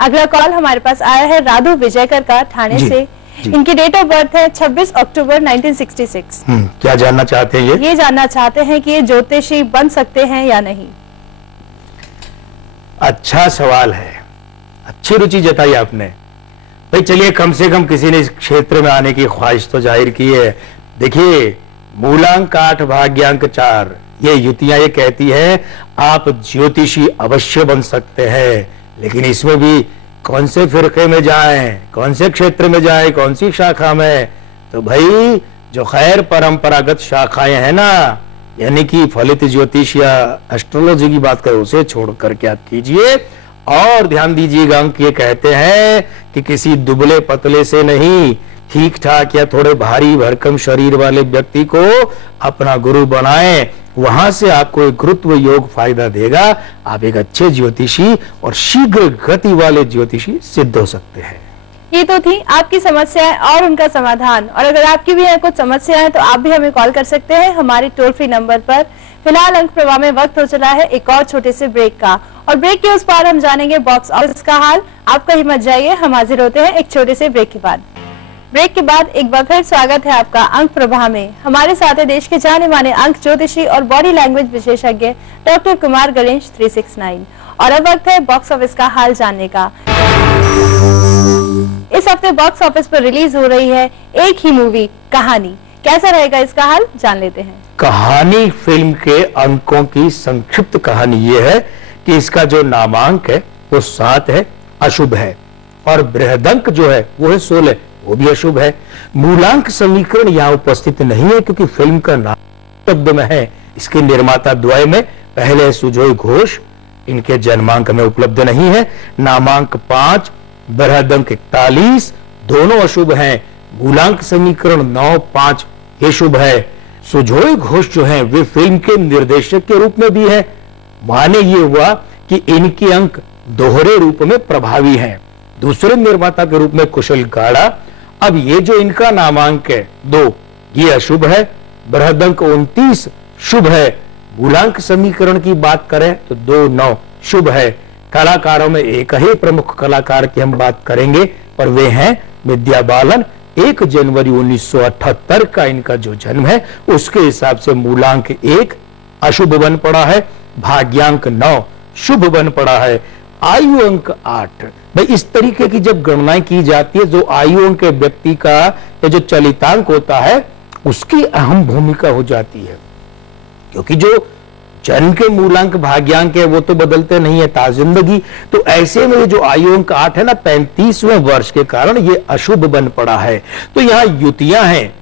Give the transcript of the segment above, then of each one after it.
अगला कॉल हमारे पास आया है राधु विजयकर का ठाणे से। इनकी डेट ऑफ बर्थ है 26 अक्टूबर 1966। क्या जानना चाहते हैं ये जानना चाहते हैं कि ये ज्योतिषी बन सकते हैं या नहीं। अच्छा सवाल है, अच्छी रुचि जताई आपने। भाई चलिए, कम से कम किसी ने इस क्षेत्र में आने की ख्वाहिश तो जाहिर की है। देखिए, मूलांक 8 भाग्यांक 4 ये युतियां ये कहती है आप ज्योतिषी अवश्य बन सकते हैं, लेकिन इसमें भी कौन से फिरके में जाएं, कौन से क्षेत्र में जाएं, कौन सी शाखा में। तो भाई जो खैर परंपरागत शाखाएं हैं ना, यानी कि फलित ज्योतिष या एस्ट्रोलॉजी की बात करें, उसे छोड़ करके आप कीजिए। और ध्यान दीजिएगा, अंक ये कहते हैं कि किसी दुबले पतले से नहीं, ठीक ठाक या थोड़े भारी भरकम शरीर वाले व्यक्ति को अपना गुरु बनाएं, वहां से आपको एक गुरुत्व योग फायदा देगा। आप एक अच्छे ज्योतिषी और शीघ्र गति वाले ज्योतिषी सिद्ध हो सकते हैं। ये तो थी आपकी समस्याएं और उनका समाधान। और अगर आपकी भी कुछ समस्याएं तो आप भी हमें कॉल कर सकते हैं हमारे टोल फ्री नंबर पर। फिलहाल अंक प्रवाह में वक्त हो चला है एक और छोटे से ब्रेक का, और ब्रेक के उस पार हम जानेंगे बॉक्स ऑफिस का हाल। आप कहीं मत जाइए, हम हाजिर होते हैं एक छोटे से ब्रेक के बाद। ब्रेक के बाद एक बार फिर स्वागत है आपका अंक प्रवाह में। हमारे साथ है देश के जाने माने अंक ज्योतिषी और बॉडी लैंग्वेज विशेषज्ञ डॉक्टर कुमार गणेश 369। और अब वक्त है बॉक्स ऑफिस का हाल जानने का। इस हफ्ते बॉक्स ऑफिस पर रिलीज हो रही है एक ही मूवी कहानी। कैसा रहेगा इसका हाल, जान लेते हैं। कहानी फिल्म के अंकों की संक्षिप्त कहानी ये है कि इसका जो नामांक है वो 7 है, अशुभ है, और बृहदंक जो है वो है 16, वो भी अशुभ है। मूलांक समीकरण यहाँ उपस्थित नहीं है क्योंकि फिल्म का नाम शब्द में है। इसके निर्माता द्वय में पहले सुजोय घोष, इनके जन्मांक में उपलब्ध नहीं है। नामांक 5, बृहदंक 41, दोनों अशुभ हैं। मूलांक समीकरण 9, 5 ये शुभ है। सुजोय घोष जो है वे फिल्म के निर्देशक के रूप में भी है। माने ये हुआ कि इनके अंक दोहरे रूप में प्रभावी हैं। दूसरे निर्माता के रूप में कुशल गाड़ा। अब ये जो इनका नामांक है 2, ये अशुभ है। बृहदंक 29 शुभ है। मूलांक समीकरण की बात करें तो 2, 9 शुभ है। कलाकारों में एक ही प्रमुख कलाकार की हम बात करेंगे, पर वे हैं विद्या बालन। 1 जनवरी 1978 का इनका जो जन्म है, उसके हिसाब से मूलांक 1 अशुभ बन पड़ा है, भाग्यांक 9 शुभ बन पड़ा है, आयु अंक 8। भाई इस तरीके की जब गणनाएं की जाती है, जो आयु अंक व्यक्ति का या जो चलितांक होता है उसकी अहम भूमिका हो जाती है, क्योंकि जो जन्म के मूलांक भाग्यांक है वो तो बदलते नहीं है ताजिंदगी। तो ऐसे में जो आयु अंक 8 है ना, 35वें वर्ष के कारण ये अशुभ बन पड़ा है। तो यहाँ युतियां हैं,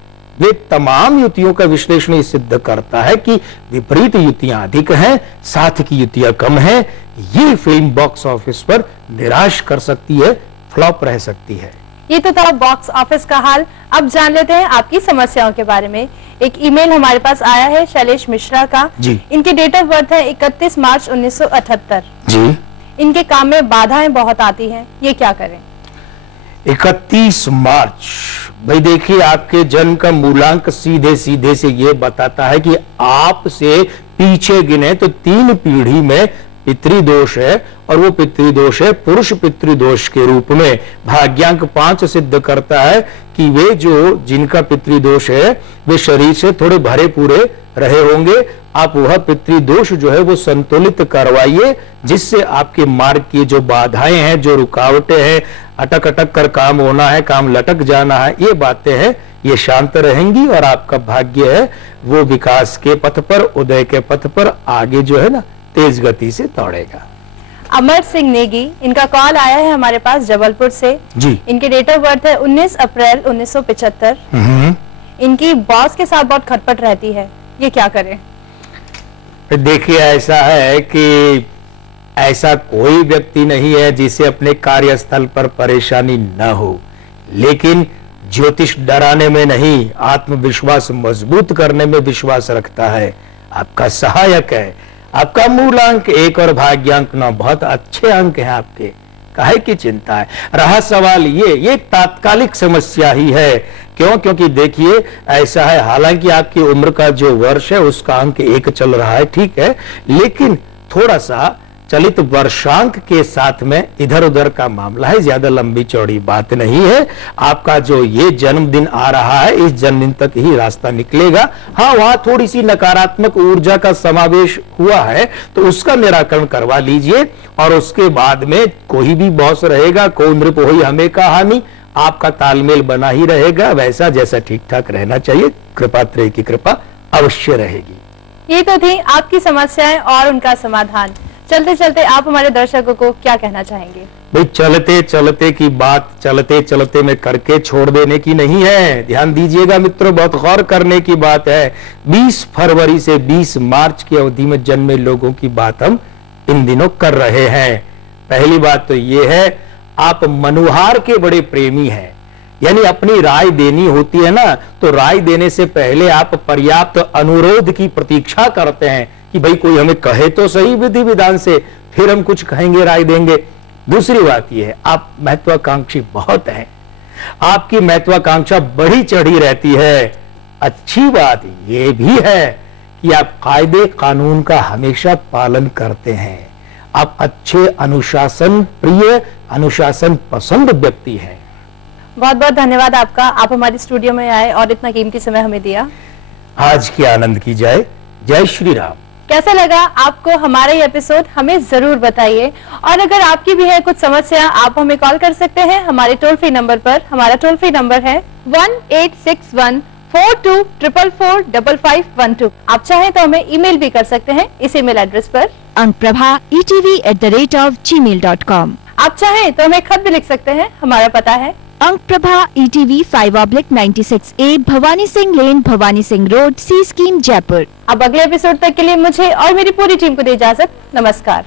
वे तमाम युतियों का विश्लेषण ये सिद्ध करता है कि विपरीत युतियां अधिक हैं, साथ की युतियां कम हैं। ये फिल्म बॉक्स ऑफिस पर निराश कर सकती है, फ्लॉप रह सकती है। ये तो था बॉक्स ऑफिस का हाल। अब जान लेते हैं आपकी समस्याओं के बारे में। एक ईमेल हमारे पास आया है शैलेश मिश्रा का जी। इनकी डेट ऑफ बर्थ है 31 मार्च 1978 जी। इनके काम में बाधाएं बहुत आती हैं, ये क्या करें? 31 मार्च, भाई देखिए आपके जन्म का मूलांक सीधे सीधे से ये बताता है कि आपसे पीछे गिने तो 3 पीढ़ी में पितृदोष है, और वो पितृदोष है पुरुष पितृदोष के रूप में। भाग्यांक 5 सिद्ध करता है कि वे जो जिनका पितृदोष है वे शरीर से थोड़े भरे पूरे रहे होंगे। आप वह पितृदोष जो है वो संतुलित करवाइए, जिससे आपके मार्ग की जो बाधाएं हैं, जो रुकावटें हैं, अटक अटक कर काम होना है, काम लटक जाना है, ये बातें हैं, ये शांत रहेंगी और आपका भाग्य है वो विकास के पथ पर, उदय के पथ पर आगे जो है ना तेज गति से दौड़ेगा। अमर सिंह नेगी, इनका कॉल आया है हमारे पास जबलपुर से जी। इनकी डेट ऑफ बर्थ है 19 अप्रैल 1975। इनकी बॉस के साथ बहुत खटपट रहती है, ये क्या करें? देखिए ऐसा है कि ऐसा कोई व्यक्ति नहीं है जिसे अपने कार्यस्थल पर परेशानी न हो, लेकिन ज्योतिष डराने में नहीं, आत्मविश्वास मजबूत करने में विश्वास रखता है। आपका सहायक है। आपका मूलांक 1 और भाग्यांक 9 बहुत अच्छे अंक हैं आपके, काहे की चिंता है। रहा सवाल ये तात्कालिक समस्या ही है। क्यों? क्योंकि देखिए ऐसा है, हालांकि आपकी उम्र का जो वर्ष है उसका अंक 1 चल रहा है, ठीक है, लेकिन थोड़ा सा चलित वर्षांक के साथ में इधर उधर का मामला है, ज्यादा लंबी चौड़ी बात नहीं है। आपका जो ये जन्मदिन आ रहा है, इस जन्मदिन तक ही रास्ता निकलेगा। हाँ, वहां थोड़ी सी नकारात्मक ऊर्जा का समावेश हुआ है, तो उसका निराकरण करवा लीजिए। और उसके बाद में कोई भी बॉस रहेगा, को नृप होई हमें कहानी, आपका तालमेल बना ही रहेगा। वैसा जैसा ठीक ठाक रहना चाहिए, कृपा त्रय की कृपा अवश्य रहेगी। ये तो थी आपकी समस्याएं और उनका समाधान। चलते चलते आप हमारे दर्शकों को क्या कहना चाहेंगे? भाई, चलते चलते की बात चलते चलते में करके छोड़ देने की नहीं है। ध्यान दीजिएगा मित्रों, बहुत गौर करने की बात है। 20 फरवरी से 20 मार्च की अवधि में जन्मे लोगों की बात हम इन दिनों कर रहे हैं। पहली बात तो ये है, आप मनुहार के बड़े प्रेमी हैं, यानी अपनी राय देनी होती है ना, तो राय देने से पहले आप पर्याप्त अनुरोध की प्रतीक्षा करते हैं कि भाई कोई हमें कहे तो सही विधि विधान से, फिर हम कुछ कहेंगे, राय देंगे। दूसरी बात यह है, आप महत्वाकांक्षी बहुत हैं, आपकी महत्वाकांक्षा बढ़ी चढ़ी रहती है। अच्छी बात यह भी है कि आप कायदे कानून का हमेशा पालन करते हैं। आप अच्छे अनुशासन प्रिय, अनुशासन पसंद व्यक्ति हैं। बहुत बहुत धन्यवाद आपका, आप हमारे स्टूडियो में आए और इतना कीमती समय हमें दिया। आज की आनंद की जाए। जय श्री राम। कैसा लगा आपको हमारा ये एपिसोड, हमें जरूर बताइए। और अगर आपकी भी है कुछ समस्या, आप हमें कॉल कर सकते हैं हमारे टोल फ्री नंबर पर। हमारा टोल फ्री नंबर है 1861-42445512। आप चाहें तो हमें ईमेल भी कर सकते हैं इस ईमेल एड्रेस पर ankprabha@gmail.com। आप चाहें तो हमें खत भी लिख सकते हैं। हमारा पता है अंकप्रभा ETV 5/96A, भवानी सिंह लेन, भवानी सिंह रोड, सी स्कीम, जयपुर। अब अगले एपिसोड तक के लिए मुझे और मेरी पूरी टीम को दी इजाजत। नमस्कार।